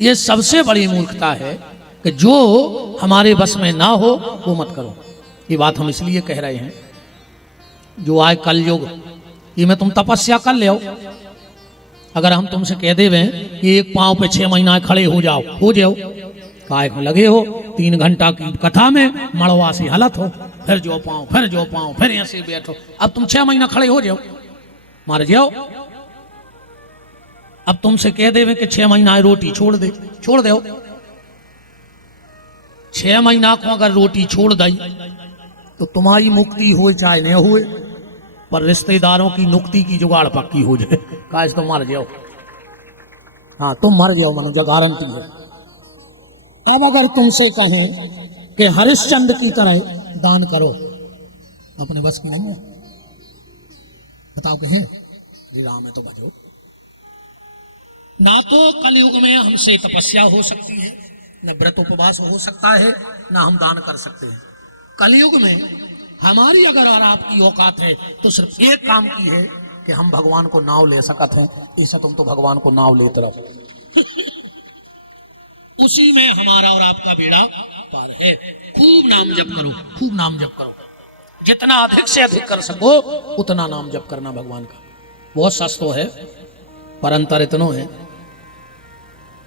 ये सबसे बड़ी मूर्खता है कि जो हमारे बस में ना हो वो मत करो। ये बात हम इसलिए कह रहे हैं, जो आए कल युग ये में तुम तपस्या कर ले। अगर हम तुमसे कह देवे कि एक पांव पे 6 महीना खड़े हो जाओ, हो जाओ, काय में लगे हो 3 घंटा की कथा में मड़वा से हालत हो, फिर जो पाओ, फिर जो पाओ, फिर ऐसे बैठो। अब तुम 6 महीना खड़े हो जाओ, मार जाओ। अब तुमसे कह देवे कि 6 महीना रोटी छोड़ दे, छोड़ दो। 6 महीना को अगर रोटी छोड़ दी तो तुम्हारी मुक्ति हो चाहे नहीं हुए, पर रिश्तेदारों की नुक्ति की जुगाड़ पक्की हो जाए। काश तुम मर जाओ, हाँ तुम मर जाओ, मन जो गारंटी है। अब अगर तुमसे कहें कि हरिश्चंद्र की तरह दान करो, अपने बस की नहीं है, बताओ कहे राम है तो बजो। ना तो कलयुग में हमसे तपस्या हो सकती है, न व्रत उपवास हो सकता है, ना हम दान कर सकते हैं। कलयुग में हमारी अगर और आपकी औकात है तो सिर्फ एक काम की है कि हम भगवान को नाव ले सकते हैं। इसे तुम तो भगवान को नाव लेते रहो, उसी में हमारा और आपका बेड़ा पार है। खूब नाम जप करो, खूब नाम जप करो, जितना अधिक से अधिक कर सको उतना नाम जप करना भगवान का। बहुत सस्तो है, पर अंतर इतनो है,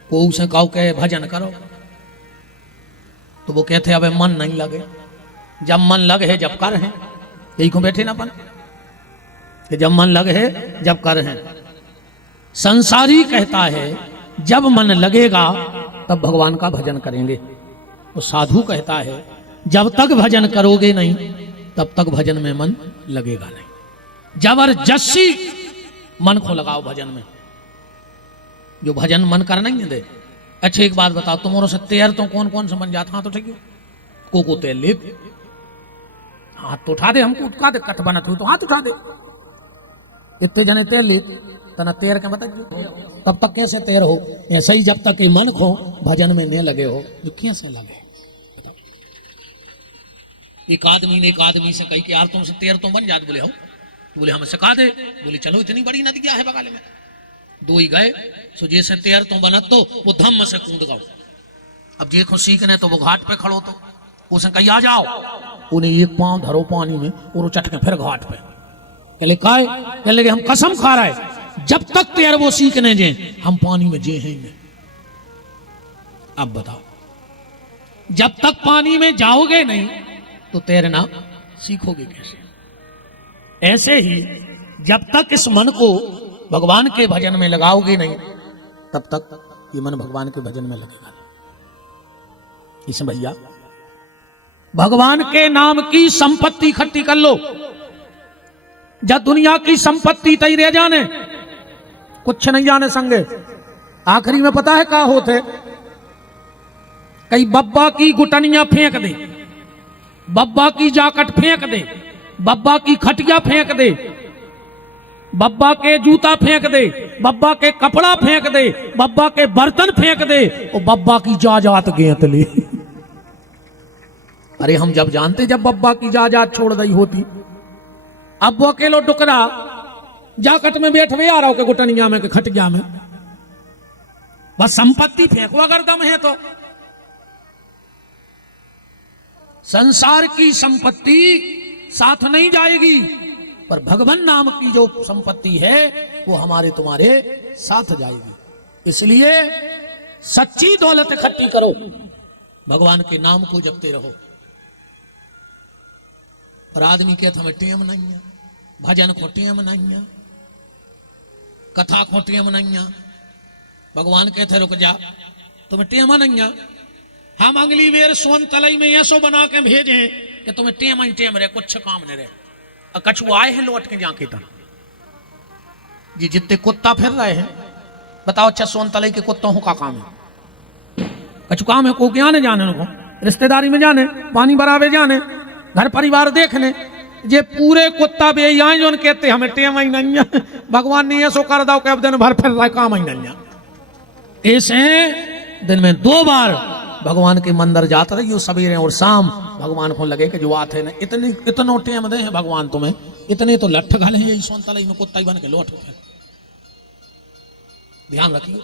को उसे कहो के भजन करो तो वो कहते अब मन नहीं लगे। जब मन लगे है जब कर है, यही को बैठे ना अपन कि जब मन लगे है जब कर है। संसारी कहता है जब मन लगेगा तब भगवान का भजन करेंगे। तो साधु कहता है जब तक भजन करोगे नहीं तब तक भजन में मन लगेगा नहीं। जबरदस्ती मन को लगाओ भजन में, जो भजन मन कर नहीं दे। अच्छा एक बात बताओ, तुम्हारों से तेर तो कौन कौन से बन जाता? हाँ तो ठीक है, को तेल ले हाथ तो उठा दे, हमको उठा दे, कट बनत हो तो हाथ उठा दे। इतने जने तेल ले तना तेर के बता, तब तक कैसे तेर हो? ऐसा ही जब तक मन को भजन में नहीं लगे हो, जो कैसे लगे। एक आदमी ने एक आदमी से कही कि यार तुमसे तेर तो बन जात। बोले हो? बोले हमें सिखा दे। बोले चलो इतनी बड़ी नदी क्या है बगल में। दो ही गए, सो जैसे तेर तो बनत तो वो धम्म से कूद गओ। अब देखो सीखने तो वो घाट पे खड़ो, तो उसे कही आ जाओ, उन्हें एक पांव धरो पानी में और चट के फिर घाट पे कहले काय कहले हम कसम खा रहा है जब तक तैर वो सीखने जे हम पानी में जे हैं। अब बताओ, जब तक पानी में जाओगे नहीं तो तैरना सीखोगे कैसे? ऐसे ही जब तक इस मन को भगवान के भजन में लगाओगे नहीं तब तक ये मन भगवान के भजन में लगेगा नहीं। इसे भैया भगवान के नाम की संपत्ति इकट्ठी कर लो। जब दुनिया की संपत्ति तई रह जाने, कुछ नहीं जाने संगे। आखिरी में पता है क्या होते? कई बब्बा की गुटनियां फेंक दे, बब्बा की जाकट फेंक दे, बब्बा की खटिया फेंक दे, बब्बा के जूता फेंक दे, बब्बा के कपड़ा फेंक दे, बब्बा के बर्तन फेंक दे और बब्बा की जाजात गेंत ले। अरे हम जब जानते जब बब्बा की जाजात छोड़ दी होती, अब वो अकेलो टुकड़ा जाकट में बैठ में आ रहा हो के गुटनिया में के खटिया में, बस संपत्ति फेंको अगर दम है तो। संसार की संपत्ति साथ नहीं जाएगी, पर भगवान नाम की जो संपत्ति है वो हमारे तुम्हारे साथ जाएगी। इसलिए सच्ची दौलत इकट्ठी करो, भगवान के नाम को जपते रहो। और आदमी कहता हमें टेम नहीं है, भजन को टेम नहीं है, कथा को टेम नहीं है। भगवान कहते रुक जा, तुम्हें टेम नहीं है। हम अगली बेर सोन तलई में ऐसो बना के भेजे कि तुम्हें टेम ही टेम रहे, कुछ काम नहीं रहे। और कछु आए हैं लौट के जाके तक जी जितने कुत्ता फिर रहे हैं, बताओ अच्छा सोन तलई के कुत्तों का काम है? कछु काम है? को क्या ने जाने उनको, रिश्तेदारी में जाने, पानी बराबर जाने, घर परिवार देखने। जे पूरे कुत्ता बे यहाँ जो कहते हमें टेम ही नहीं है, भगवान ने ऐसो कर दो कि अब दिन भर फिर रहा काम ही नहीं है। ऐसे दिन में 2 बार भगवान के मंदिर जाते रहिए, सवेरे और शाम। भगवान को लगे कि जो आते हैं इतनो टेम दे हैं भगवान तुम्हें, इतने तो लठ घाले हैं यही सोनतलई में कुत्ता ही बन के लौट। ध्यान रखिए,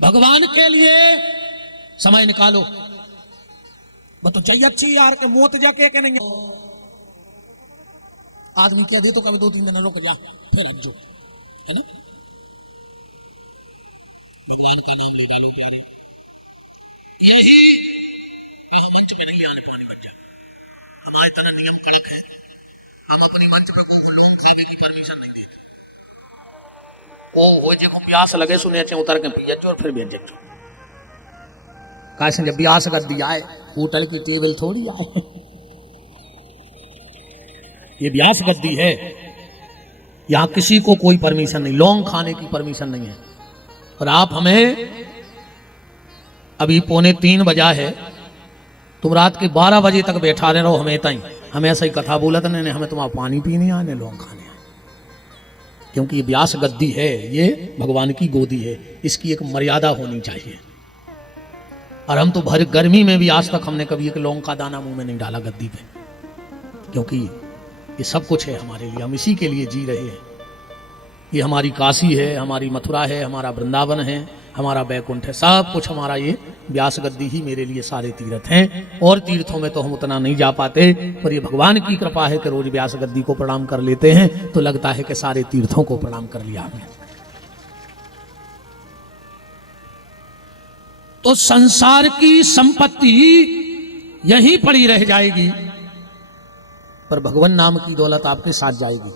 भगवान के लिए समय निकालो। तो चाहिए अच्छी यार के मौत जाके के नहीं आदमी कह दे तो कभी 2-3 दिन रुक जा फिर हट जो, है ना। भगवान का नाम ले डालो प्यारे, यही मंच में नहीं आने वाली बच्चा। हमारे तरह नियम कड़क है, हम अपनी मंच में को लोग खाने की परमिशन नहीं देते। वो जो प्यास लगे सुने उतर के पी और फिर बेच जाओ। कैसे जब ब्यास कर दिया है होटल की टेबल थोड़ी आए, ये ब्यास गद्दी है, यहां किसी को कोई परमिशन नहीं, लौंग खाने की परमिशन नहीं है। और आप हमें अभी 2:45 बजा है, तुम रात के 12 बजे तक बैठा रहे, हमें तई हमें ऐसा ही कथा बोला था नहीं, हमें तुम्हारा पानी पीने आने लौंग खाने आए, क्योंकि ये ब्यास गद्दी है, ये भगवान की गोदी है, इसकी एक मर्यादा होनी चाहिए। और हम तो भर गर्मी में भी आज तक हमने कभी एक लौंग का दाना मुंह में नहीं डाला गद्दी पे, क्योंकि ये सब कुछ है हमारे लिए, हम इसी के लिए जी रहे हैं। ये हमारी काशी है, हमारी मथुरा है, हमारा वृंदावन है, हमारा बैकुंठ है, सब कुछ हमारा ये व्यास गद्दी ही मेरे लिए सारे तीर्थ हैं। और तीर्थों में तो हम उतना नहीं जा पाते, पर ये भगवान की कृपा है कि रोज व्यास गद्दी को प्रणाम कर लेते हैं तो लगता है कि सारे तीर्थों को प्रणाम कर लिया हमने। तो संसार की संपत्ति यहीं पड़ी रह जाएगी, पर भगवान नाम की दौलत आपके साथ जाएगी।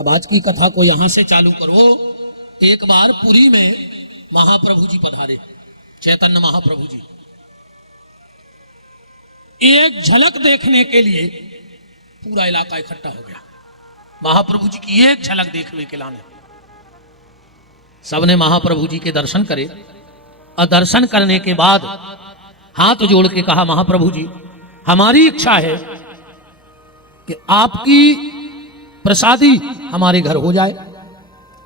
अब आज की कथा को यहां से चालू करो। एक बार पुरी में महाप्रभु जी पधारे, चैतन्य महाप्रभु जी। एक झलक देखने के लिए पूरा इलाका इकट्ठा हो गया, महाप्रभु जी की एक झलक देखने के लाने। सबने महाप्रभु जी के दर्शन करे और दर्शन करने के बाद हाथ जोड़ के कहा, महाप्रभु जी हमारी इच्छा है कि आपकी प्रसादी हमारे घर हो जाए,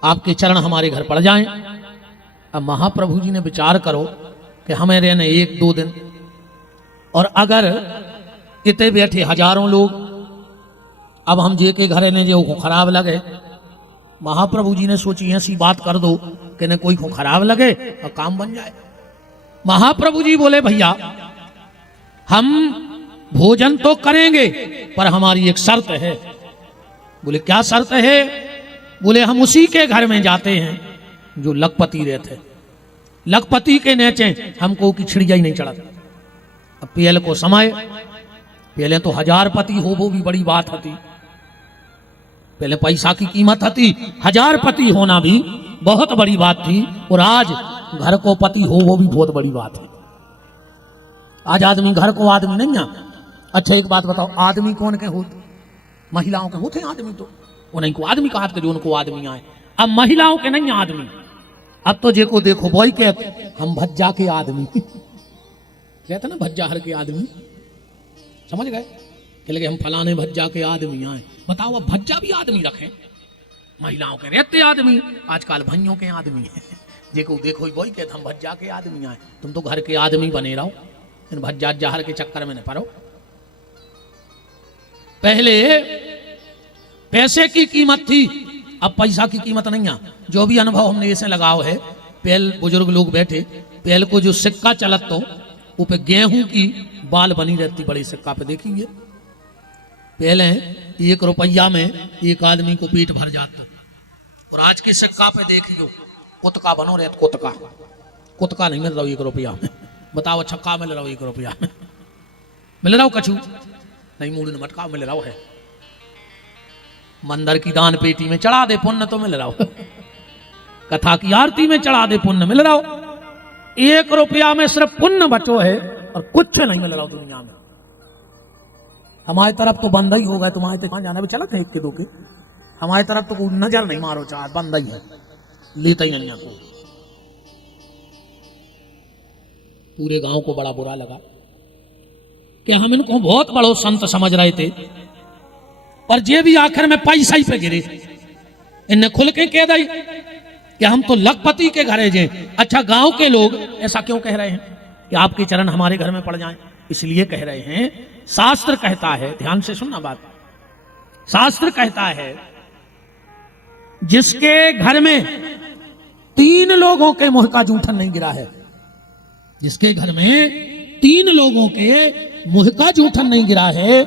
आपके चरण हमारे घर पड़ जाएं। अब महाप्रभु जी ने विचार करो कि हमें रहने 1-2 दिन, और अगर इतने बैठे हजारों लोग, अब हम जे के घर ने जो खराब लगे, महाप्रभु जी ने सोची ऐसी बात कर दो कि न कोई को खराब लगे और काम बन जाए। महाप्रभु जी बोले, भैया हम भोजन तो करेंगे पर हमारी एक शर्त है। बोले क्या शर्त है? बोले हम उसी के घर में जाते हैं जो लखपति रहते, लखपति के नीचे हमको की छिड़िया ही नहीं चढ़ा। अब पहले को समय, पहले तो 1000 पति हो वो भी बड़ी बात होती, पहले पैसा की कीमत थी, 1000 पति होना भी बहुत बड़ी बात थी, और आज घर को पति हो वो भी बहुत बड़ी बात है। आज आदमी घर को आदमी नहीं है। अच्छा एक बात बताओ, आदमी कौन के होते? महिलाओं के होते हैं आदमी, तो उन्हीं को आदमी कहा जो उनको आदमी आए। अब महिलाओं के नहीं आदमी, अब तो जेको देखो बोई के हम भज्जा के आदमी कहते ना, भज्जा हर के आदमी, समझ गए कि लगे हम फलाने भज्जा के आदमी आए। बताओ अब भज्जा भी आदमी रखें, महिलाओं के रहते आदमी, आजकल भैयों के आदमी है। जेको देखो बोई के हम भज्जा के आदमी आए, तुम तो घर के आदमी बने रहो, इन भज्जा जहर के चक्कर में न पड़ो। पहले पैसे की कीमत थी, अब पैसा की कीमत नहीं है। जो भी अनुभव हमने ऐसे लगाओ है, पहले बुजुर्ग लोग बैठे, पहले को जो सिक्का चलत तो वो पे गेहूं की बाल बनी रहती, बड़े सिक्का पे देखेंगे। पहले 1 रुपया में एक आदमी को पेट भर जाता, और आज के सिक्का पे देखियो कुतका बनो रहे, कुतका नहीं मिल रहा 1 रुपया में। बताओ छक्का मिल रहा 1 रुपया में, मिल रहा कछू नहीं, मूड न मटका मिल रहा है। मंदिर की दान पेटी में चढ़ा दे पुण्य तो मिल रहा, कथा की आरती में चढ़ा दे पुण्य मिल रहा। 1 रुपया में सिर्फ पुण्य बचो है और कुछ नहीं मिल रहा दुनिया में। हमारी तरफ तो बंद ही हो गए, तुम्हारे तक जाना भी चलत है 1 के 2 के, हमारी तरफ तो कोई नजर नहीं मारो, चाह बंद ही है, लेता ही नहीं को। पूरे गांव को बड़ा बुरा लगा कि हम इनको बहुत बड़ो संत समझ रहे थे, पर जे भी आखिर में पैसा ही पे गिरे। इनने खुल के कह दी कि हम तो लखपति के घरे जे। अच्छा गांव के लोग ऐसा क्यों कह रहे हैं कि आपके चरण हमारे घर में पड़ जाएं? इसलिए कह रहे हैं, शास्त्र कहता है, ध्यान से सुनना बात, शास्त्र कहता है जिसके घर में 3 लोगों के मुंह का जूठन नहीं गिरा है। जिसके घर में 3 लोगों के मुंह का जूठन नहीं गिरा है,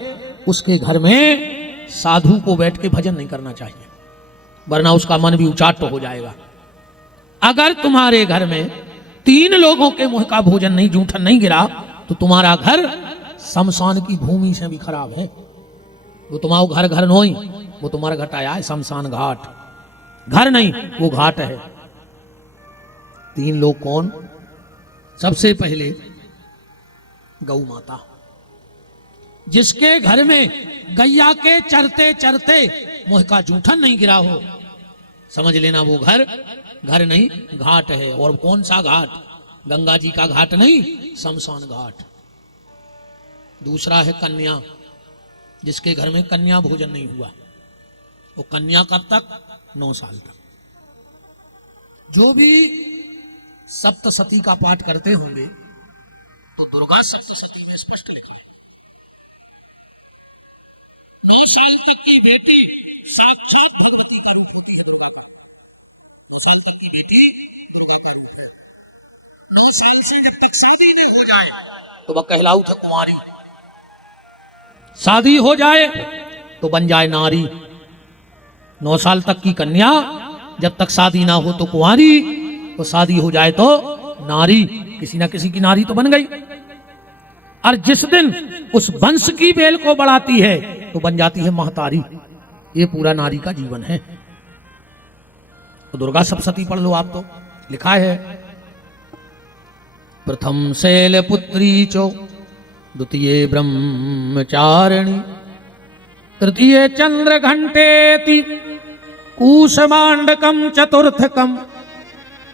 उसके घर में साधु को बैठ के भजन नहीं करना चाहिए, वरना उसका मन भी उचाट हो जाएगा। अगर तुम्हारे घर में 3 लोगों के मुंह का भोजन नहीं, जूठन नहीं गिरा, तो तुम्हारा घर शमशान की भूमि से भी खराब है। वो तुम्हारा घर नहीं, वो तुम्हारा घटाया है शमशान घाट। घर नहीं, वो घाट है। 3 लोग कौन? सबसे पहले गौ माता। जिसके घर में गैया के चरते चरते मुंह का जूठन नहीं गिरा हो, समझ लेना वो घर नहीं, घाट है। और कौन सा घाट? गंगा जी का घाट नहीं, शमशान घाट। दूसरा है कन्या। जिसके घर में कन्या भोजन नहीं हुआ, वो कन्या कब तक? 9 साल तक। जो भी सप्तशती का पाठ करते होंगे तो दुर्गा सप्तशती में स्पष्ट लिखी है, 9 साल तक की बेटी साक्षात भगवती का रूप होती है। दुर्गा का 9 साल तक की बेटी दुर्गा का रूप है। 9 साल से जब तक शादी नहीं हो जाए तो वह कहलाऊ थे कुंवारी। शादी हो जाए तो बन जाए नारी। 9 साल तक की कन्या, जब तक शादी ना हो तो कुंवारी, तो शादी हो जाए तो नारी। किसी ना किसी की नारी तो बन गई। और जिस दिन उस वंश की बेल को बढ़ाती है तो बन जाती है महतारी। ये पूरा नारी का जीवन है। तो दुर्गा सप्तशती पढ़ लो आप, तो लिखा है प्रथम शैल पुत्री चो, द्वितीय ब्रह्मचारिणी, तृतीय चंद्र घंटेति, कूसमांडकम चतुर्थकम,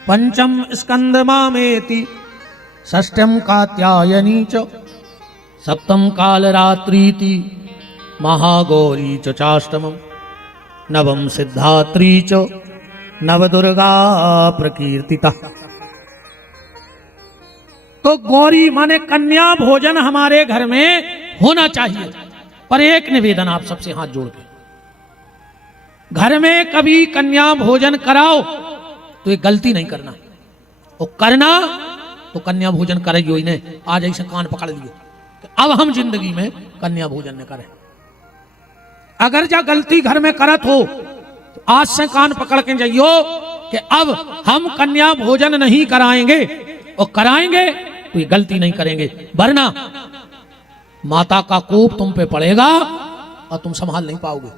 पंचम स्कंद मामेति, षष्ठम कात्यायनी च, सप्तम कालरात्रीति, महागौरी च चाष्टमम, नवम सिद्धात्री च, नवदुर्गा प्रकीर्तिता। तो गौरी माने कन्या भोजन हमारे घर में होना चाहिए। पर एक निवेदन आप सबसे हाथ जोड़ के, घर में कभी कन्या भोजन कराओ तो ये गलती नहीं करना, और करना तो कन्या भोजन करेगी ही नहीं। आज ऐसे कान पकड़ लियो कि अब हम जिंदगी में कन्या भोजन न करें। अगर जा गलती घर में करत हो तो आज से कान पकड़ के जाइयो कि अब हम कन्या भोजन नहीं कराएंगे, और कराएंगे तो ये गलती नहीं करेंगे, वरना माता का कोप तुम पे पड़ेगा और तुम संभाल नहीं पाओगे।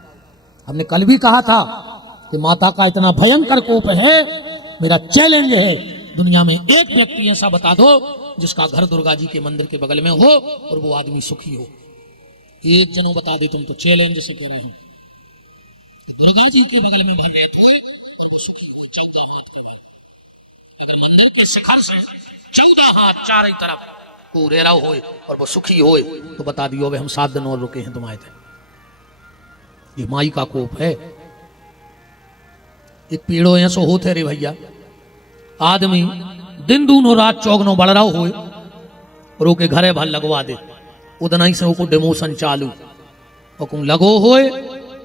हमने कल भी कहा था कि माता का इतना भयंकर कोप है। मेरा चैलेंज है, दुनिया में एक व्यक्ति ऐसा बता दो जिसका घर दुर्गा जी के मंदिर के बगल में हो और वो आदमी सुखी हो। एक जनों बता दे, तुम तो चैलेंज से कह रहे हैं कि दुर्गा जी के बगल में भी रहते हुए और वो सुखी हो। 14 हाथ के बल, अगर मंदिर के शिखर से 14 हाथ चारों तरफ को रेरा हो और वो सुखी हो, तो बता दियो हम 7 दिन और रुके हैं तुम आए थे। ये माई का कोप है। एक पेड़ो ऐसो होते रे भैया, आदमी दिन दूनो रात चौगनो बढ़ रहा हो और ओके घरे भर लगवा दे, उतना ही से ओको डिमोशन चालू, और कुम लगो होए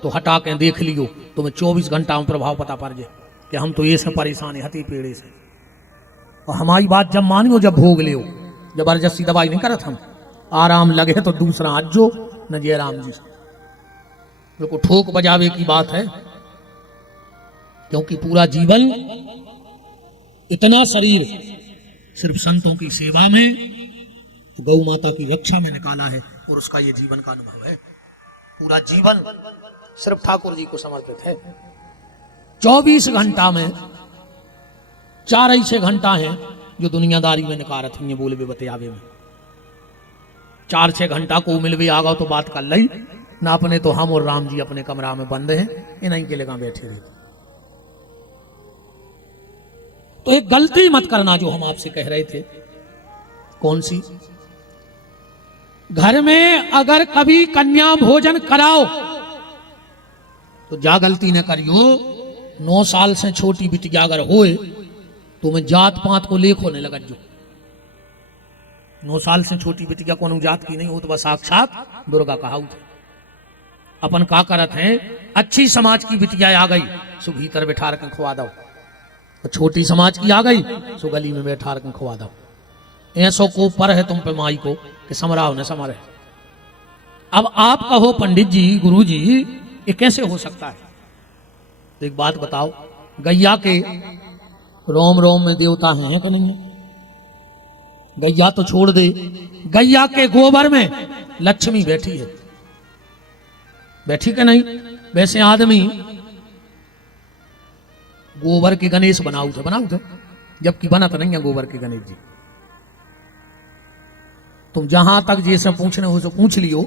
तो हटा के देख लियो, तुम्हें 24 घंटा में प्रभाव पता पड़ जाए कि हम तो ये से परेशान है, हती पेड़े से। और हमारी बात जब मानियो, जब भोग लियो, जबरदस्ती दवाई नहीं करत हम। आराम लगे तो दूसरा आज जो न जय राम जी से को ठोक बजावे की बात है, क्योंकि पूरा जीवन इतना शरीर सिर्फ संतों की सेवा में, गौ माता की रक्षा में निकाला है, और उसका ये जीवन का अनुभव है। पूरा जीवन सिर्फ ठाकुर जी को समर्पित है। 24 घंटा में 4 घंटा है जो दुनियादारी में निकारत हैं, बोले बे बतियावे में 4-6 घंटा को मिलवे आगा तो बात कर ली ना। अपने तो हम और राम जी अपने कमरा में बंद हैं, इन्हीं के लगा बैठे रहते। तो एक गलती मत करना जो हम आपसे कह रहे थे। कौन सी? घर में अगर कभी कन्या भोजन कराओ तो जा गलती न करियो। 9 साल से छोटी बिटिया अगर होए तो मैं जात पात को लेख होने लगा। जो 9 साल से छोटी बिटिया को जात की नहीं हो तो बस साक्षात दुर्गा कहा। अपन का करत हैं, अच्छी समाज की बिटिया आ गई, सो भीतर बिठा के खुआ दो, तो छोटी समाज की आ गई, सो गली में बैठा रख खवा दो। ऐसो को पर है तुम पे माई को कि समराव ने समर है। अब आप कहो पंडित जी, गुरु जी, ये कैसे हो सकता है? तो एक बात बताओ, गैया के रोम रोम में देवता हैं कि नहीं है? गैया तो छोड़ दे, गैया के गोबर में लक्ष्मी बैठी है, बैठी कि नहीं? वैसे आदमी गोबर के गणेश बनाऊ थे, जबकि बना तो नहीं है गोबर के गणेश जी। तुम जहां तक जैसे पूछने हो सो पूछ लियो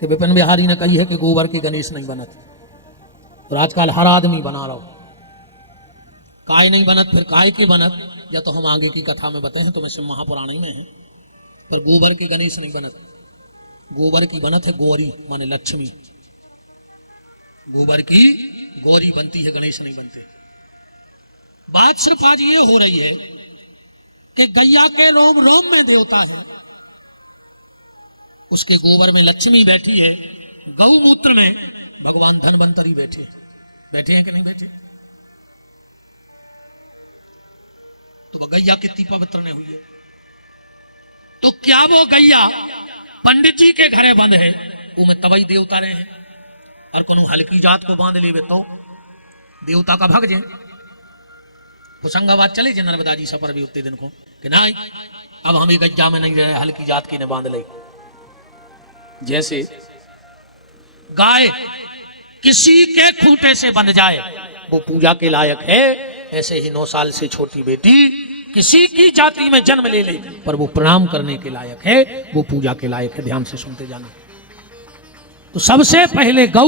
कि विपिन बिहारी ने कही है कि गोबर के गणेश नहीं बनत, और आजकल हर आदमी बना रहा हो। काय नहीं बनत, फिर काय के बनत, या तो हम आगे की कथा में बताए हैं, तो मैं महापुराण में है, पर गोबर के गणेश नहीं बनत। गोबर की बनत है गौरी, माने लक्ष्मी। गोबर की गौरी बनती है, गणेश नहीं बनते। बात सिर्फ आज ये हो रही है कि गैया के रोम रोम में देवता है, उसके गोबर में लक्ष्मी बैठी है, गौमूत्र में भगवान धनवंतरी बैठे हैं कि नहीं बैठे? तो वो गैया कितनी पवित्र नहीं हुई है? तो क्या वो गैया पंडित जी के घरे बंद है, वो में तबई देवता रहे हैं, और कोनो हल्की जात को बांध लेवे तो देवता का भग जाए। होशंगाबाद चले जे नर्मदा जी सफर भी उतने दिन को कि नहीं, अब हम गैया में नहीं रहे, हल्की जात की ने बांध ली। जैसे गाय किसी के खूंटे से बंध जाए वो पूजा के लायक है, ऐसे ही 9 साल से छोटी बेटी किसी की जाति में जन्म ले ले पर वो प्रणाम करने के लायक है, वो पूजा के लायक है। ध्यान से सुनते जाना। तो सबसे पहले गौ,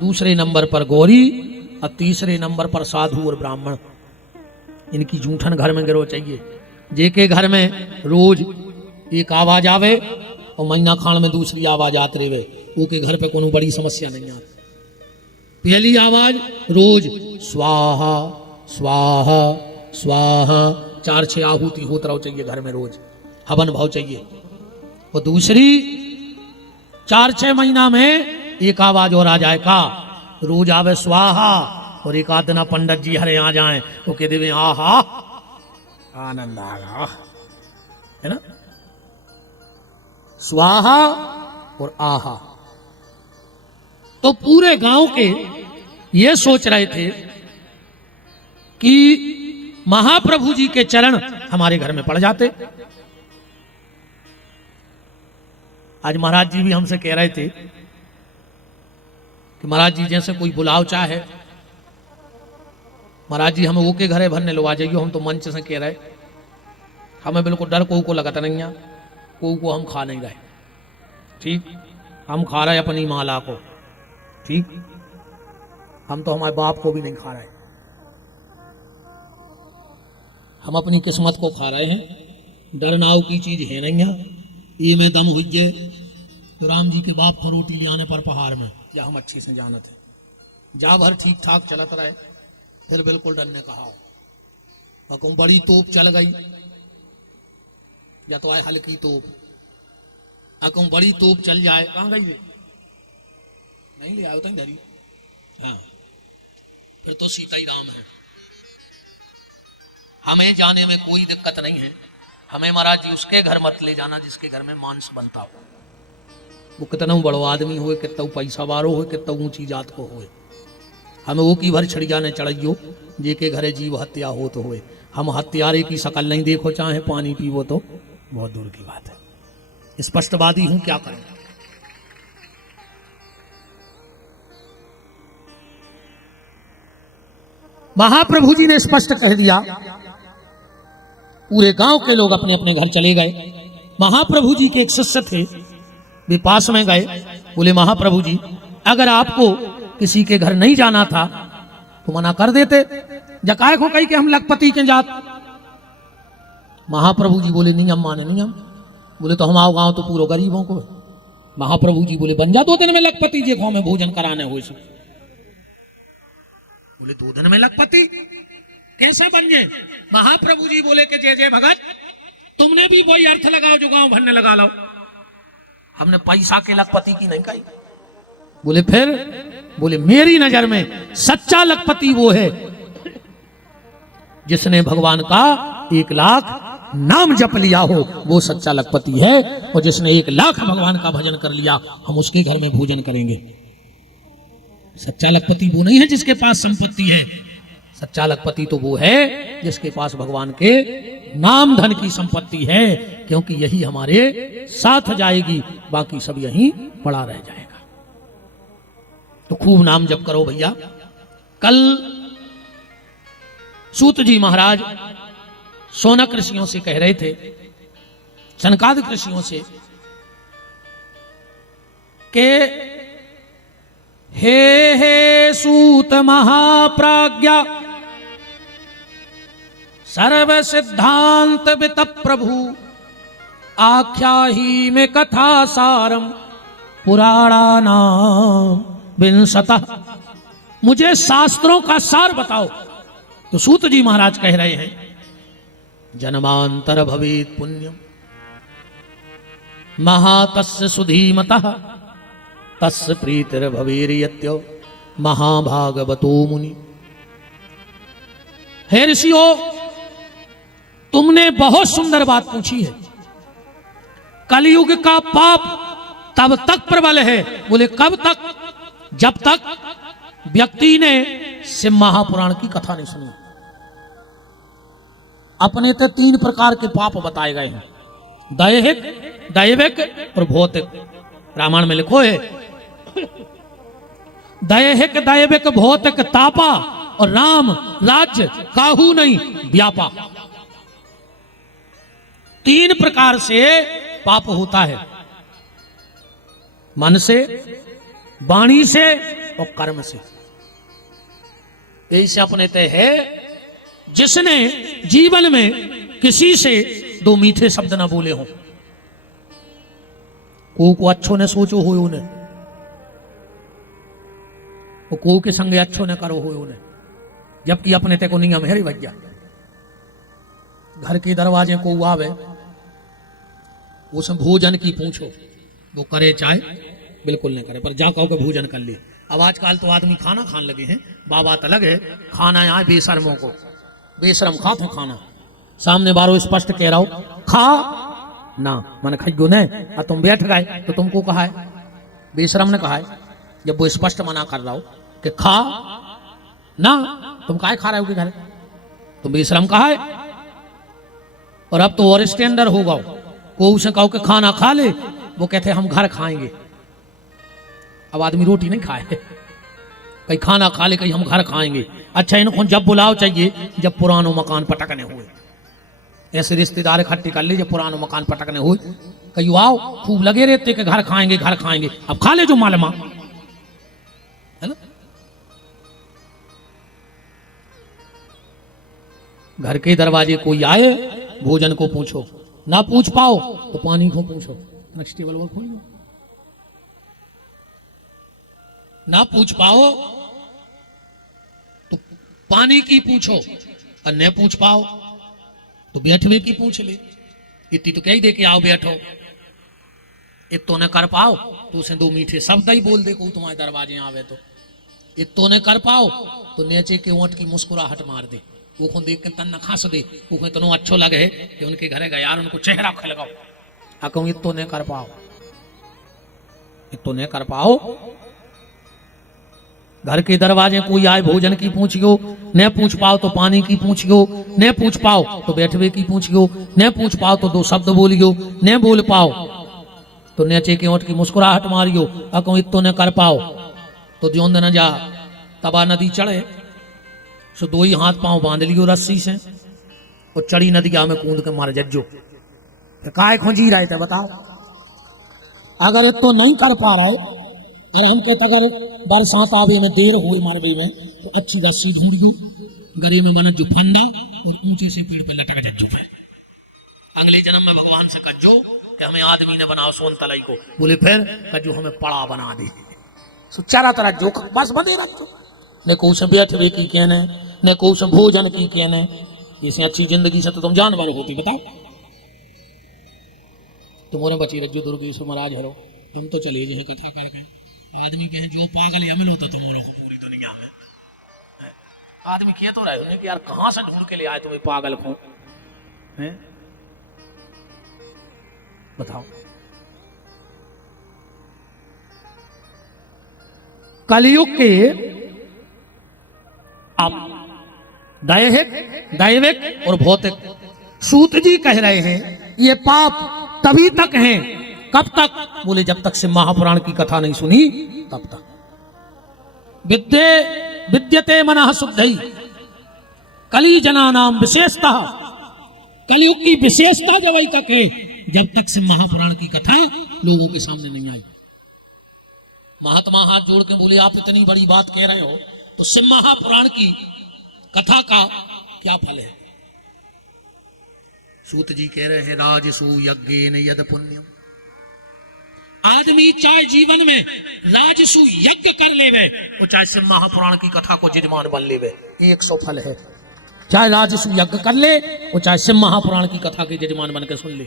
दूसरे नंबर पर गौरी, और तीसरे नंबर पर साधु और ब्राह्मण। इनकी जूठन घर में गिरो चाहिए। जेके घर में रोज एक आवाज आवे और महीना खान में दूसरी आवाज आते रहे, वो के घर पे कोनो बड़ी समस्या नहीं आती। पहली आवाज रोज स्वाहा स्वाहा स्वाहा, 4-6 आहुति होता रहो चाहिए घर में, रोज हवन भाव चाहिए। और दूसरी 4-6 महीना में एक आवाज और आ जाए का, रोज आवे स्वाहा, और एक आध दिन पंडित जी हरे आ जाए वो कह देवे आहा आनंद आ गया, है ना? स्वाहा और आहा। तो पूरे गांव के ये सोच रहे थे कि महाप्रभु जी के चरण हमारे घर में पड़ जाते। आज महाराज जी भी हमसे कह रहे थे कि महाराज जी जैसे कोई बुलाव चाहे, महाराज जी हमें वो के घरे भरने लो आ जाइए। हम तो मंच से कह रहे, हमें बिल्कुल डर को लगता नहीं है, को हम खा नहीं रहे, ठीक? हम खा रहे अपनी माला को, ठीक? हम तो हमारे बाप को भी नहीं खा रहे, हम अपनी किस्मत को खा रहे हैं। डर नाव की चीज है नहीं है, ये में दम हुई है तो राम जी के बाप को रोटी ले आने पर पहाड़ में, या हम अच्छी से जानत है। जा भर ठीक ठाक चलत रहे, फिर बिल्कुल डर ने कहा कहूं बड़ी तोप चल गई, या तो आए हल्की तोप, कहूं बड़ी तोप चल जाए, कहां गई? नहीं ले आयो तो धरी। हाँ, फिर तो सीता ही राम है। हमें जाने में कोई दिक्कत नहीं है, हमें महाराज जी उसके घर मत ले जाना जिसके घर में मांस बनता हो। वो कितना बड़ो आदमी हो, कितना पैसा वारो हो, कितना ऊंची जात को हो, हमें वो की भर छड़िया ने चढ़ियो जे के घरे जीव हत्या हो तो होए। हम हत्यारे की शकल नहीं देखो, चाहे पानी पीवो तो बहुत दूर की बात है। स्पष्टवादी हूं, क्या करें? महाप्रभु जी ने स्पष्ट कह दिया। पूरे गांव के लोग अपने अपने घर चले गए। महाप्रभु जी के एक शिष्य थे, वे पास में गए, बोले महाप्रभु जी अगर आपको किसी के घर नहीं जाना था तो मना कर देते, जकाय को कही कि हम लखपति के जात। महाप्रभु जी बोले नहीं हम माने नहीं हम। बोले तो हम आओ गांव तो पूरे गरीबों को। महाप्रभु जी बोले बन जा 2 दिन में लखपति जे गांव में भोजन कराने हो। बोले 2 दिन में लखपति कैसे बन जाए? महाप्रभु जी बोले कि जय जय भगत, तुमने भी वही अर्थ लगाओ जो गांव भरने लगा लो, हमने पैसा के लखपति की नहीं कही। बोले फिर? बोले मेरी नजर में सच्चा लखपति वो है जिसने भगवान का 1 लाख नाम जप लिया हो वो सच्चा लखपति है। और जिसने 1 लाख भगवान का भजन कर लिया हम उसके घर में भोजन करेंगे। सच्चा लखपति वो नहीं है जिसके पास संपत्ति है, सच्चा लखपति तो वो है जिसके पास भगवान के नाम धन की संपत्ति है, क्योंकि यही हमारे साथ जाएगी, बाकी सब यहीं पड़ा रह जाएगा। तो खूब नाम जप करो भैया। कल सूत जी महाराज शौनक ऋषियों से कह रहे थे, सनकादिक ऋषियों से, कि हे सूत महाप्राज्ञा सर्व सिद्धांत वित प्रभु आख्या ही में कथा सारम पुराणानाम विंशतः। मुझे शास्त्रों का सार बताओ। तो सूत जी महाराज कह रहे हैं, जन्मांतर भवेत् पुण्यम महातस्य सुधीमतः तस्य प्रीतिर भवेर्यत्यो महाभागवतो मुनि। हे ऋषियों, तुमने बहुत सुंदर बात पूछी है। कलयुग का पाप तब तक प्रबल है, बोले कब तक? जब तक व्यक्ति ने शिव महापुराण की कथा नहीं सुनी। अपने तो 3 प्रकार के पाप बताए गए हैं, दैहिक, दैविक और भौतिक। रामायण में लिखो है दैहिक दैविक भौतिक तापा और राम राज्य काहू नहीं व्यापा। 3 प्रकार से पाप होता है, मन से, वाणी से और कर्म से। ऐसे अपने तय है जिसने जीवन में किसी से 2 मीठे शब्द ना बोले हो, को अच्छो ने सोचो हो उन्हें, को के संगे अच्छो ने करो हो उन्हें, जबकि अपने ते को नियम है भैया। घर के दरवाजे को आवे उसमें भोजन की पूछो, वो करे चाहे बिल्कुल नहीं करे, पर जा कहो के भोजन कर लिए। अब आजकल तो आदमी खाना खाने लगे हैं, बाबा तो लगे खाना यहाँ बेशर्मों को, बेशरम खाते खाना। सामने बारो स्पष्ट कह रहा हो खा ना, मन खो ने, और तुम बैठ गए तो तुमको कहा है, बेशरम ने कहा है। जब वो स्पष्ट मना कर रहा हो कि खा ना, तुम काहे खा रहे हो कि घर, तुम बेशरम कहा है। और अब तो और स्टैंडर्ड होगा, को उसे कहो कि खाना खा ले, वो कहते हम घर खाएंगे। अब आदमी रोटी नहीं खाए, कहीं खाना खा ले, कहीं हम घर खाएंगे। अच्छा, इनको जब बुलाओ चाहिए जब पुरानो मकान पटकने हुए, ऐसे रिश्तेदार इकट्ठे कर ले जब पुरानो मकान पटकने हुए, कहीं आओ खूब लगे रहते कि घर खाएंगे घर खाएंगे। अब खा ले जो मालमा है ना। घर के दरवाजे कोई आए भोजन को पूछो, ना पूछ पाओ तो पानी को पूछो, नेक्स्ट टेबल वो खोल लो। ना पूछ पाओ तो पानी की पूछो, और न पूछ पाओ तो बैठवे की पूछ ले। इतनी तो कह दे कि आओ बैठो, इतो न कर पाओ तो उसे 2 मीठे शब्द ही बोल दे को तुम्हारे दरवाजे आवे तो। इतो न कर पाओ तो नीचे के ओंठ की मुस्कुराहट मार दे, वो को देख के तन न खास दे, वो को इतना अच्छो लगे कि उनके घरे गए यार उनको चेहरा खलगाओ। आ कहूँ इतो न कर पाओ, इतो न कर पाओ। घर के दरवाजे कोई आए भोजन की पूछियो, न पूछ पाओ तो पानी की पूछियो, न पूछ पाओ तो बैठवे की पूछियो, न पूछ पाओ तो 2 शब्द बोलियो, न बोल पाओ तो नीचे के ओंठ की मुस्कुराहट मारियो। अको इतो न कर पाओ तो जोंद न जा तबा नदी चढ़े, सो 2 ही हाथ पांव बांध लियो रस्सी से और चढ़ी नदिया में कूद के मार जज्जो। काय खोजी रहे थे बताओ। अगर इतो नहीं कर पा रहे और हम कहते अगर बरसात आवे में देर हुई मारवे में तो अच्छी रस्सी ढूंढ दू, गरे में मन जो फंदा और ऊंचे से पेड़ पे लटक जज्जू पे। अगले जन्म में भगवान से कज्जो कि हमें आदमी ने बनाओ सोन तलाई को, बोले फिर कज्जो हमें पड़ा बना दे। सो चारा तरह जो बस बंदे रखो, न को उसे बैठवे की कहने, न को उसे भोजन की कहने। इसे अच्छी जिंदगी से तो तुम जानवर होती बताओ। तुम्हारे बची रज्जो दुर्गेश महाराज हरो, हम तो चले जो कथा करके आदमी कहे जो पागल है मिलो तो तुम्हारे को पूरी दुनिया में। आदमी कह तो रहे होंगे कि यार कहां से ढूंढ के ले आए तुम्हें पागल को, हैं? बताओ। कलयुग के आप दैविक और भौतिक सूत जी कह रहे हैं ये पाप तभी तक हैं, कब तक? बोले जब तक से महापुराण की कथा नहीं सुनी तब तक। विद्यते मनः शुद्धि कली जना नाम विशेषता, कलयुग की विशेषता जब वही तक है जब तक से महापुराण की कथा लोगों के सामने नहीं आई। महात्मा हाथ जोड़ के बोले आप इतनी बड़ी बात कह रहे हो तो शिव महापुराण की कथा का क्या फल है? सूत जी कह रहे हैं राजसु यज्ञेन यद पुण्यम। आदमी चाहे जीवन में राजसु यज्ञ कर लेवे और चाहे शिव महापुराण की कथा को यजमान बन लेवे, 100 फल है। चाहे राजसु यज्ञ कर ले और चाहे शिव महापुराण की कथा के यजमान बनकर सुन ले,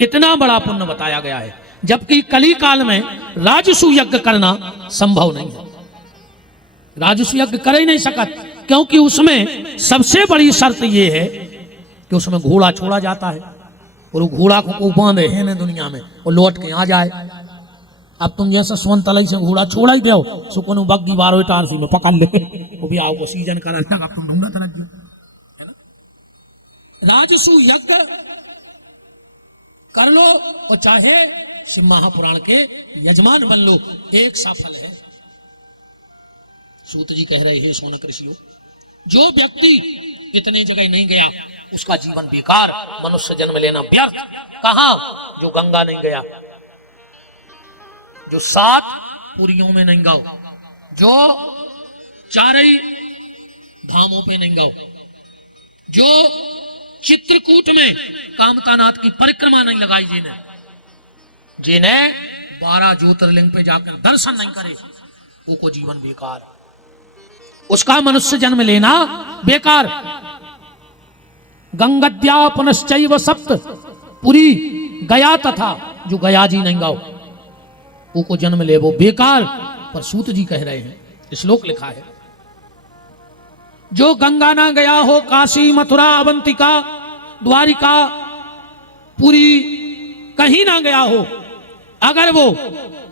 इतना बड़ा पुण्य बताया गया है। जबकि कली काल में राजसु यज्ञ करना संभव नहीं है, राजसु यज्ञ कर ही नहीं सकत, क्योंकि उसमें सबसे बड़ी शर्त यह है कि उसमें घोड़ा छोड़ा जाता है और वो घोड़ा को बांधे है ना दुनिया में और लौट के आ जाए। अब तुम जैसा सोन तलई से घोड़ा छोड़ा ही दो सुकून बग्गी 12 टारसी में पकड़ ले वो भी आओ को सीजन कर अब तुम ढूंढना तरह है ना। राजसु यज्ञ कर लो और चाहे शिव महापुराण के यजमान बन लो, एक सा फल है। सूत जी कह रहे हैं सोनक ऋषियों, जो व्यक्ति इतने जगह नहीं गया उसका जीवन बेकार, मनुष्य जन्म लेना व्यर्थ। कहां? जो गंगा नहीं गया, जो 7 पुरियों में नहीं गाओ, जो 4 धामों पे नहीं गाओ, जो चित्रकूट में कामतानाथ की परिक्रमा नहीं लगाई, जिन्हें 12 ज्योतिर्लिंग पे जाकर दर्शन नहीं करे, वो को जीवन बेकार, उसका मनुष्य जन्म लेना बेकार। गंगद्या पुनश्चैव सप्त पुरी गया तथा, जो गया जी नहीं गाओ वो को जन्म ले वो बेकार। पर सूत जी कह रहे हैं, श्लोक लिखा है, जो गंगा ना गया हो, काशी मथुरा अवंतिका द्वारिका पुरी कहीं ना गया हो, अगर वो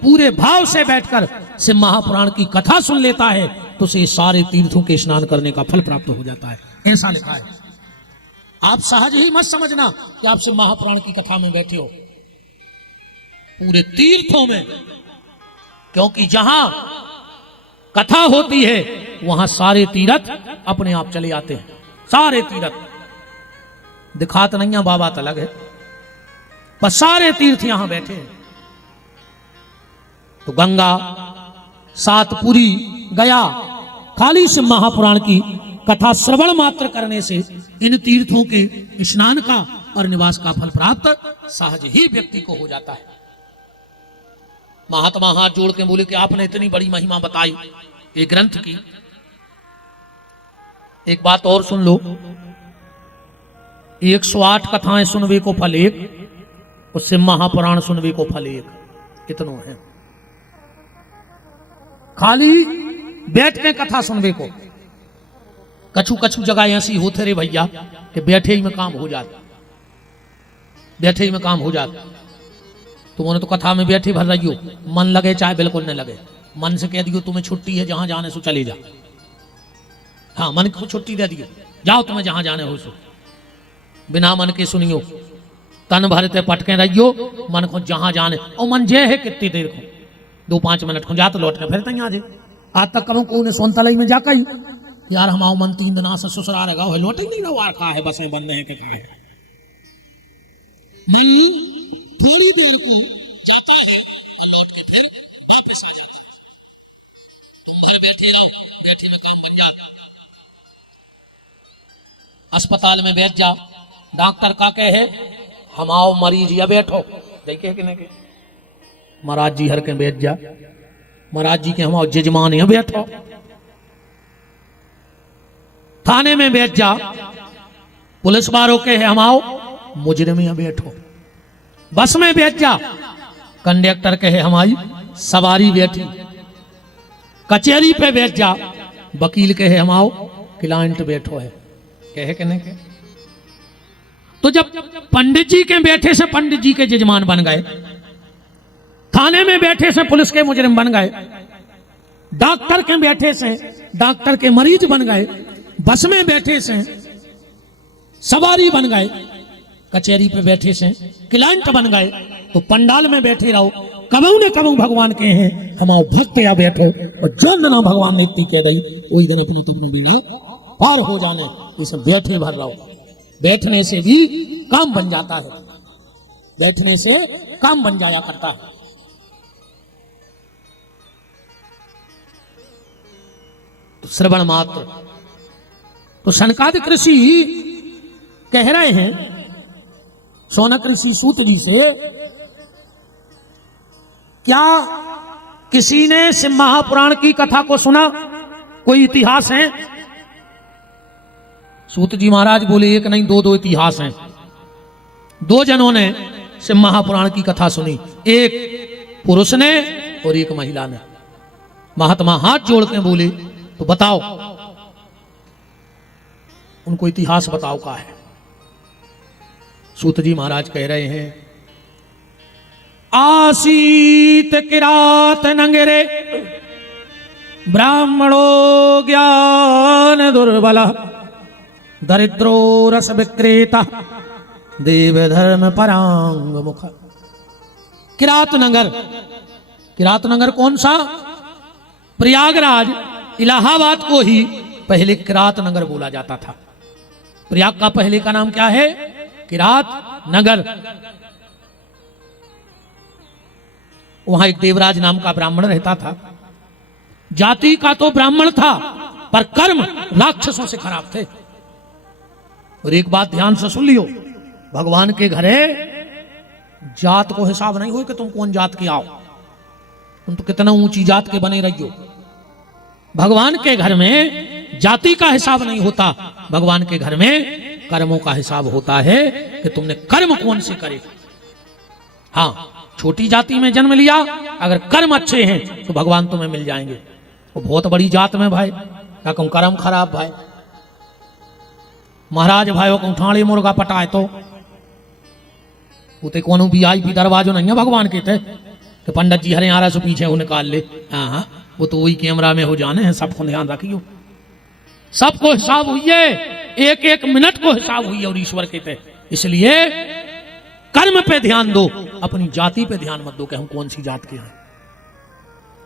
पूरे भाव से बैठकर शिव महापुराण की कथा सुन लेता है तो उसे सारे तीर्थों के स्नान करने का फल प्राप्त हो जाता है, ऐसा लिखा है। आप सहज ही मत समझना कि आप शिव महापुराण की कथा में बैठे हो, पूरे तीर्थों में, क्योंकि जहां कथा होती है वहां सारे तीर्थ अपने आप चले आते हैं। सारे तीर्थ दिखात नहीं है, बाबा तो अलग है, पर सारे तीर्थ यहां बैठे हैं। तो गंगा, सातपुरी, गया, खाली शिव महापुराण की कथा श्रवण मात्र करने से इन तीर्थों के स्नान का और निवास का फल प्राप्त सहज ही व्यक्ति को हो जाता है। महात्मा हाथ जोड़ के बोले कि आपने इतनी बड़ी महिमा बताई ये ग्रंथ की, एक बात और सुन लो, 108 कथाएं सुनवे को फल 1, उससे महापुराण सुनवे को फल 1, इतनो है। खाली बैठ के कथा सुनवे को, कछु कछु जगह ऐसी होते रे भैया कि बैठे ही में काम हो जाता, बैठे ही में काम हो जाता। तुमने तो कथा में बैठे भर रही हो, मन लगे चाहे बिल्कुल न लगे, मन से कह दियो तुम्हें छुट्टी है, जहां जाने सो चले जा। हाँ, मन को छुट्टी दे दियो, जाओ तुम्हें जहां जाने हो सो, बिना मन के सुनियो, तन भरते पटके रहियो, मन को जहां जाने, और मन जे है कितनी देर को 2-5 मिनट को जा तो लौट के फिर तैयार आ जाए। आज तक कभी को सोनतलई में जाकर यार हमारा मन 3 दिन से ससुराल रहा है, लौट ही नहीं रहा, खा है बसें बंद है क्या है। मन थोड़ी देर को जाता है और लौट के फिर वापस आ जाता है। तुम घर बैठे रहो, बैठे में काम बन जाता। अस्पताल में बैठ जा, डॉक्टर का कहे हम आओ मरीज या बैठो, देखे कि नहीं, महाराज जी हर के बैठ जा, महाराज जी के हम आओ जजमान या बैठो। थाने में बैठ जा, पुलिस वालों के हम आओ मुजरिम या बैठो। बस में बैठ जा, कंडक्टर कहे हमारी सवारी बैठी। कचहरी पे बैठ जा, वकील कहे हम आओ, क्लाइंट बैठो है, कहे कि नहीं कहे। तो जब पंडित जी के बैठे से पंडित जी के जजमान बन गए, थाने में बैठे से पुलिस के मुजरिम बन गए, डॉक्टर के बैठे से डॉक्टर के मरीज बन गए, बस में बैठे से सवारी बन गए, कचहरी पे बैठे से क्लाइंट बन गए, तो पंडाल में बैठे रहो, कबू ने कबू भगवान के हैं हम आओ भक्त या बैठो, और जो दिन भगवान ने इतनी कह गई वही दिन अपनी तुमने वीडियो पार हो जाने, इसे बैठे भर रहो। बैठने से भी काम बन जाता है, बैठने से काम बन जाया करता है। तो श्रवण मात्र, तो सनकादिक ऋषि कह रहे हैं शौनक ऋषि सूत जी से, क्या किसी ने शिव महापुराण की कथा को सुना? कोई इतिहास है? सूत जी महाराज बोले एक नहीं दो इतिहास हैं। दो जनों ने शिव महापुराण की कथा सुनी, एक पुरुष ने और एक महिला ने। महात्मा हाथ जोड़ के बोले तो बताओ, उनको इतिहास बताओ का है। सूत जी महाराज कह रहे हैं, आसीत किरात नंगरे ब्राह्मणो ज्ञान दुर्बला दरिद्रो रस विक्रेता देव धर्म परांग मुख। किरात नगर, किरात नगर कौन सा? प्रयागराज इलाहाबाद को ही पहले किरात नगर बोला जाता था। प्रयाग का पहले का नाम क्या है? किरात नगर। वहां एक देवराज नाम का ब्राह्मण रहता था। जाति का तो ब्राह्मण था, पर कर्म राक्षसों से खराब थे। और एक बात ध्यान से सुन लियो, भगवान के घरे जात को हिसाब नहीं हो कि तुम कौन जात के आओ, तुम तो कितना ऊंची जात के बने रहियो। भगवान के घर में जाति का हिसाब नहीं होता, भगवान के घर में कर्मों का हिसाब होता है कि तुमने कर्म कौन से करे। हाँ, छोटी जाति में जन्म लिया, अगर कर्म अच्छे हैं तो भगवान तुम्हें मिल जाएंगे। वो बहुत बड़ी जात में भाई क्या कहूं, कर्म खराब भाई, महाराज भाइयों को ठाणे मुर्गा पटाए तो उते कोनो VIP दरवाजो नहीं है भगवान के थे कि पंडित जी हरियाणा से पीछे वो निकाल ले। हाँ, वो तो वही कैमरा में हो जाने हैं, सबको ध्यान रखियो, सबको हिसाब हुई है, एक एक मिनट को हिसाब हुई है और ईश्वर के थे। इसलिए कर्म पे ध्यान दो, अपनी जाति पे ध्यान मत दो कि हम कौन सी जात के हैं।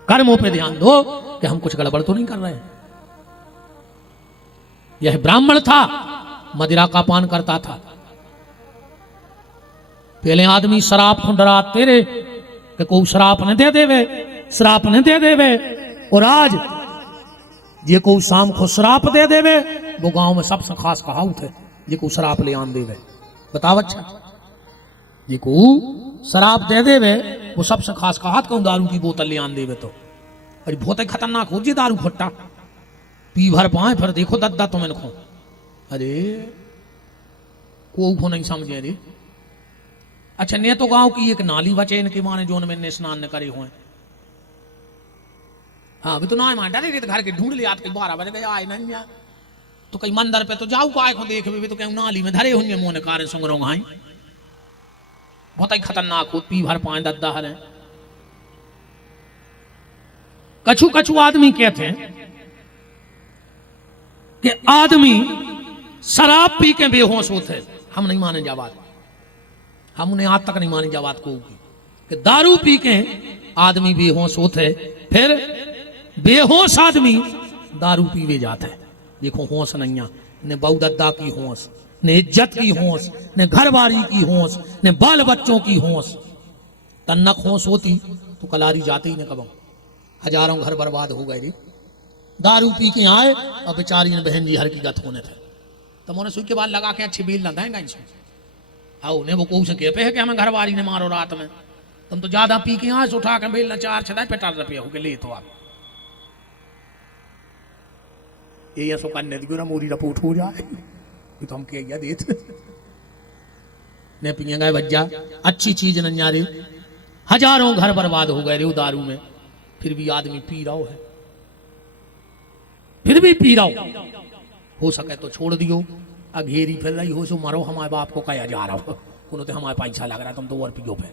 कर्मों पे ध्यान दो कि हम कुछ गड़बड़ तो नहीं कर रहे हैं। यह ब्राह्मण था, मदिरा का पान करता था। पहले आदमी शराब डरा तेरे कि कोई शराब न दे देवे, शराब न दे देवे, और आज ये को शाम को शराब दे देवे, वो गांव में सबसे खास कहावत है, ये को शराब ले आन देवे। बताओ अच्छा, ये को शराब दे देवे, वो सबसे खास कहावत कहूं दारू की बोतल ले आन देवे। तो अरे बहुत ही खतरनाक हो जी दारू खट्टा, पी भर पाए फिर देखो दद्दा तुम इनको। अरे को नहीं समझे रे। अच्छा, ने तो गांव की एक नाली बचे इनके माने जोन में स्नान न करे हुए। हाँ, अभी तो ना मान डरे रे, घर के ढूंढ लिया, 12 बजे गए आए नहीं यार, तो कहीं मंदिर पे तो जाऊ काय को देख भी तो कहीं नाली में धरे होंगे मोने कार सुंगरों घाई। बहुत ही खतरनाक हो, पी भर पाए दद्दा हरे। कछु कछु आदमी कहते हैं कि आदमी शराब पी के बेहोश होते हैं। हम नहीं माने जा बात, हमने आज तक नहीं मानी जा बात को कि दारू पी के आदमी बेहोश होते, फिर बेहोश आदमी दारू पीवे जाते है। देखो होश नहीं, ने बहुदद्दा की होश, ने इज्जत की होश, ने घरवारी की होश, ने बाल बच्चों की होश। तन्नक होश होती तो कलारी जाती न कब, हजारों घर बर्बाद हो गए। दारू पी के आए और बेचारी ने बहन जी हर की गत होने थे, तो मोने सुई के बाद लगा के अच्छी बील लगाएंगा इनसे। आओ ने वो कौ से कह पे है कि हमें घरवारी ने मारो रात में, तुम तो ज्यादा पी के आए, उठा के बेल 4 छदा ₹50 हो के ले तो आप ये सो करने दी ना मोरी रिपोर्ट हो जाए तो हम क्या देते ने पिए गए बज्जा। अच्छी चीज न यारे, हजारों घर बर्बाद हो गए रे दारू में, फिर भी आदमी पी रहा है। फिर भी पी रहो, हो सके तो छोड़ दियो। अघेरी फिर रही हो सो मरो, हमारे बाप को कया जा रहा हो, उन्होंने हमारे पैसा लग रहा, तुम तो और पियो फिर।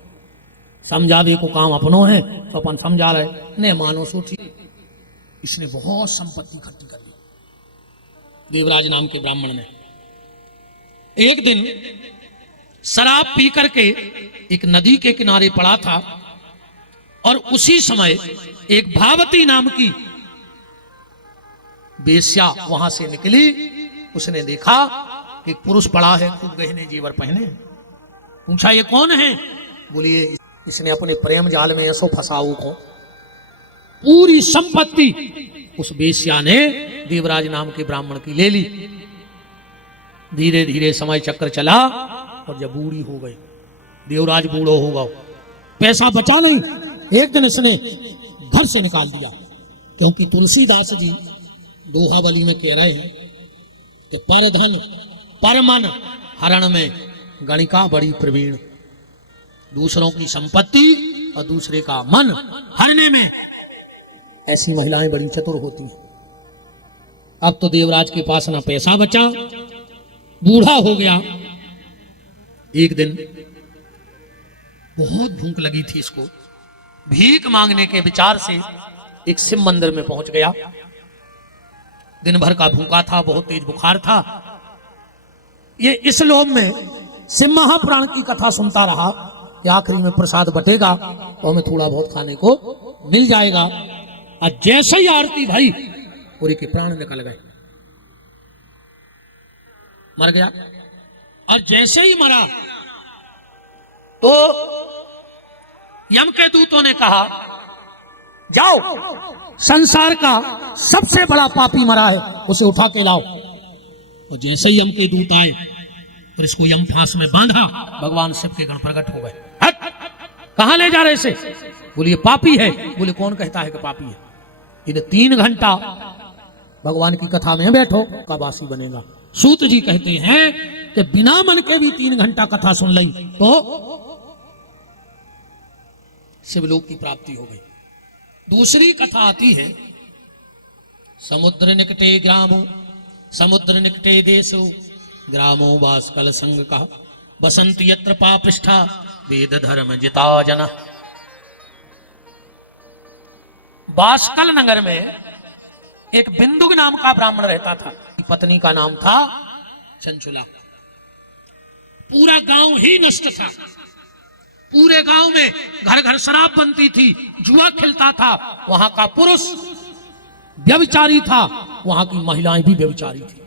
समझा दे को काम अपनो है तो अपन समझा रहे, ने मानो सो ठीक। इसने बहुत संपत्ति इकट्ठी कर ली देवराज नाम के ब्राह्मण ने। एक दिन शराब पी करके एक नदी के किनारे पड़ा था और उसी समय एक भावती नाम की बेश्या वहां से निकली। उसने देखा कि एक पुरुष पड़ा है, खूब गहने जेवर पहने। पूछा ये कौन है? बोलिए इसने अपने प्रेम जाल में ऐसो फंसाऊ को। पूरी संपत्ति उस बेश्या ने देवराज नाम के ब्राह्मण की ले ली। धीरे धीरे समय चक्र चला और जब बूढ़ी हो गई, देवराज बूढ़ो हो गया, पैसा बचा नहीं। एक दिन इसने घर से निकाल दिया, क्योंकि तुलसीदास जी दोहावली में कह रहे हैं कि पर धन पर मन हरण में गणिका बड़ी प्रवीण। दूसरों की संपत्ति और दूसरे का मन हरने में ऐसी महिलाएं बड़ी चतुर होती हैं। अब तो देवराज के पास ना पैसा बचा, बूढ़ा हो गया। एक दिन बहुत भूख लगी थी इसको, भीख मांगने के विचार से एक शिव मंदिर में पहुंच गया। दिन भर का भूखा था, बहुत तेज बुखार था। ये इस लोभ में शिव महापुराण की कथा सुनता रहा कि आखिरी में प्रसाद बटेगा तो हमें थोड़ा बहुत खाने को मिल जाएगा। और जैसे ही आरती भाई पूरी के प्राण निकल गए, मर गया। और जैसे ही मरा तो यम के दूतों ने कहा जाओ, संसार का सबसे बड़ा पापी मरा है, उसे उठा के लाओ। और जैसे ही यम के दूत आए और इसको यम फांस में बांधा, भगवान शिव के गण प्रकट हो गए। कहां ले जा रहे इसे? बोलिए पापी है। बोले कौन कहता है कि पापी है? इन्हें 3 घंटा भगवान की कथा में बैठो का वासी बनेगा। सूत जी कहते हैं कि बिना मन के भी 3 घंटा कथा सुन ली तो शिवलोक की प्राप्ति हो गई। दूसरी कथा आती है, समुद्र निकटे ग्रामो समुद्र निकटे देशो ग्रामो बाष्कल संग का बसंत यत्र पापिष्ठा वेद धर्म जिता जना। बाष्कल नगर में एक बिंदुक नाम का ब्राह्मण रहता था, पत्नी का नाम था चंचुला। पूरा गांव ही नष्ट था। पूरे गांव में घर घर शराब बनती थी, जुआ खिलता था। वहां का पुरुष व्यभिचारी था, वहां की महिलाएं भी व्यभिचारी थी।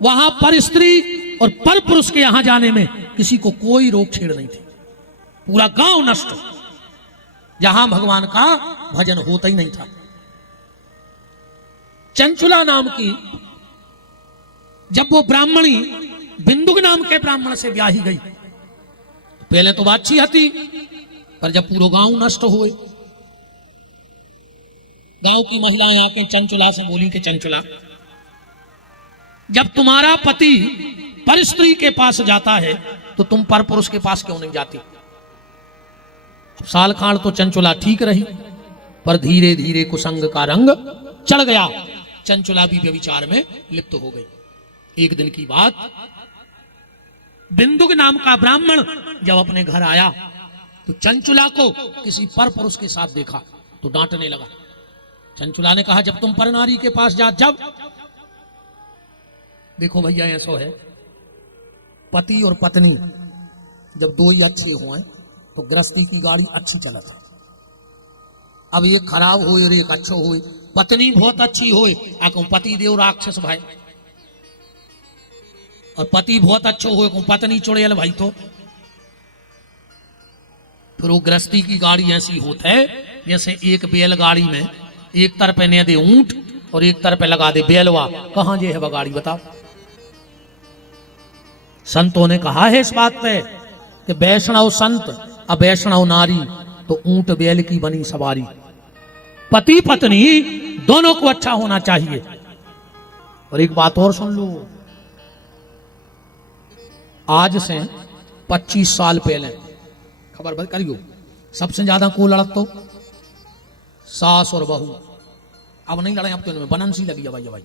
वहां पर स्त्री और पर पुरुष के यहां जाने में किसी को कोई रोक छेड़ नहीं थी। पूरा गांव नष्ट, जहां भगवान का भजन होता ही नहीं था। चंचुला नाम की जब वो ब्राह्मणी बिंदुक नाम के ब्राह्मण से ब्याही गई, पहले तो अच्छी थी, पर जब पूरा गांव नष्ट हुए, गांव की महिलाएं आके चंचुला से बोली कि चंचुला, जब तुम्हारा पति पर स्त्री के पास जाता है तो तुम पर पुरुष के पास क्यों नहीं जाती? साल खांड तो चंचुला ठीक रही, पर धीरे धीरे कुसंग का रंग चढ़ गया। चंचुला भी व्यभिचार में लिप्त हो गई। एक दिन की बात, बिंदुक नाम का ब्राह्मण जब अपने घर आया तो चंचुला को किसी पर पुरुष के साथ देखा तो डांटने लगा। चंचुला ने कहा जब तुम पर नारी के पास जब देखो भैया ऐसा है, पति और पत्नी जब दो ही अच्छे हुए तो गृहस्थी की गाड़ी अच्छी चलत है। अब एक खराब हो और एक अच्छो हो, पत्नी बहुत अच्छी हो आको पति देव राक्षस भाई, और पति बहुत अच्छो हो पत्नी चुड़ैल भाई, तो फिर वो गृहस्थी की गाड़ी ऐसी होती है जैसे एक बैलगाड़ी में एक तरफ ने दे ऊंट और एक तरफ लगा दे बैलवा, कहां जे है वह गाड़ी बताओ। संतों ने कहा है इस बात पे कि वैष्णव संत अवैष्णव नारी तो ऊंट बैल की बनी सवारी। पति पत्नी दोनों को अच्छा होना चाहिए। और एक बात और सुन लो, आज से 25 साल पहले खबर करियो, सबसे ज्यादा को लड़त तो सास और बहू। अब नहीं लड़े, अब तो इनमें बनन सी लगी है भाई।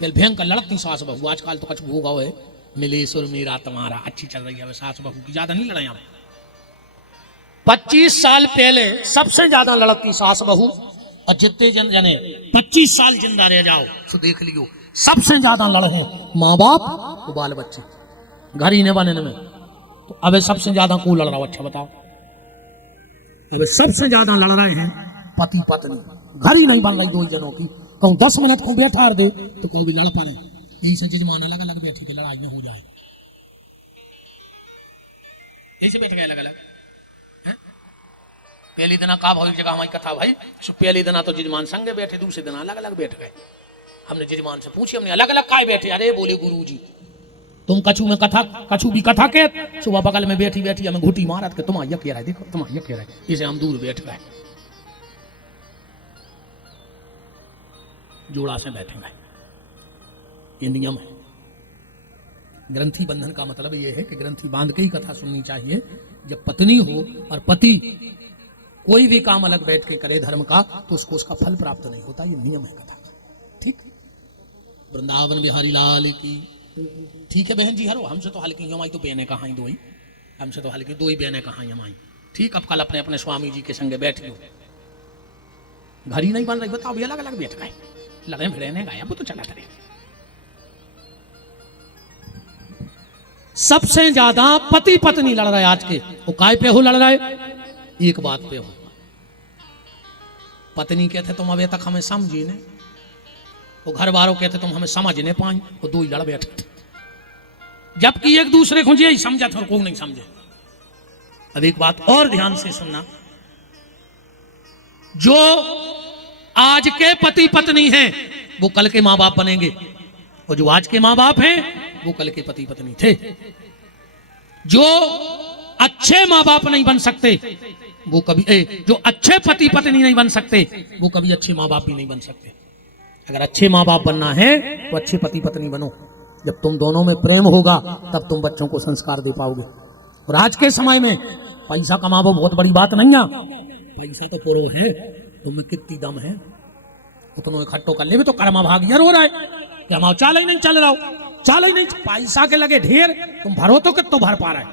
पहले भयंकर लड़ती सास बहू, आजकल तो कुछ भूगा है मिले सुर मेरा तुम्हारा, अच्छी चल रही है सास बहू की, ज्यादा नहीं लड़ाई। अब 25 साल पहले सबसे ज्यादा लड़ती सास बहू, और जितने जने 25 साल जिंदा रह जाओ तो देख लियो सबसे ज्यादा लड़े माँ बाप तो बाल बच्चे, घर ही नहीं बनने में। तो अब सबसे ज्यादा कौन लड़ रहा हो, अच्छा बताओ। अब सबसे ज्यादा लड़ रहे हैं पति पत्नी, घर ही नहीं बन रही दो जनों की। कहूं 10 मिनट को बैठा दे तो कोई भी लड़ पाने, यही से जजमान अलग अलग बैठे के लड़ाई में हो जाए, यही से बैठ गए अलग अलग। पहली दिन का भाई जगह हमारी कथा भाई, पहली दिन तो जजमान संगे बैठे, दूसरे दिन अलग अलग बैठ गए। हमने जजमान से पूछी, हमने अलग अलग काय बैठे? अरे बोले गुरुजी तुम कछु में कथा, कछु भी कथा के सुबह बगल में बैठी बैठी हमें घुटी मारत के तुम ये कह रहे, देखो तुम ये कह रहे, इसे हम दूर बैठ गए, जोड़ा से बैठे गए। ये नियम है। ग्रंथि बंधन का मतलब यह है कि ग्रंथि बांध के ही कथा सुननी चाहिए। जब पत्नी हो और पति कोई भी काम अलग बैठ के करे धर्म का, तो उसको उसका फल प्राप्त नहीं होता। ये नियम है कथा का, ठीक। वृंदावन बिहारी लाल की। ठीक है बहन जी, हरो हमसे तो हल्की हमारी तो बहनें कहाँ दो ही, हमसे तो हल्की 2 ही बहनें कहाँ हमारी। ठीक, अब कल अपने अपने स्वामी जी के संगे बैठ लो, घर ही नहीं बन रही, बताओ भी अलग अलग बैठ गए, लड़े भिड़े ने गए, वो तो चला करे। सबसे ज्यादा पति पत्नी लड़ रहे आज के, वो काय पे हो लड़ रहे? एक बात पे हो। पत्नी कहते तुम अभी तक हमें समझी ने, वो घर वालों कहते तुम हमें समझ नहीं पाए, वो 2 ही लड़ बैठे, जबकि एक दूसरे को यही समझा था और कोई नहीं समझे। अब एक बात और ध्यान से सुनना, जो आज के पति पत्नी हैं वो कल के मां बाप बनेंगे, और जो आज के मां बाप हैं वो कल के पति पत्नी थे। जो अच्छे मां बाप नहीं बन सकते वो कभी जो अच्छे पति पत्नी नहीं बन सकते वो कभी अच्छे मां बाप भी नहीं बन सकते। अगर अच्छे मां बाप बनना है तो अच्छे पति पत्नी बनो। जब तुम दोनों में प्रेम होगा तब तुम बच्चों को संस्कार दे पाओगे। और आज के समय में पैसा कमाओ बहुत बड़ी बात नहीं है, पैसा तो पुरो है, तुम्हें कितनी दम है उतना इकट्ठो कर ले, भी तो कर्मा भाग यार हो रहा है कि हम चाल ही नहीं चल रहा हो, चाल ही नहीं, पैसा के लगे ढेर, तुम भरो तो कितना भर पा रहा है।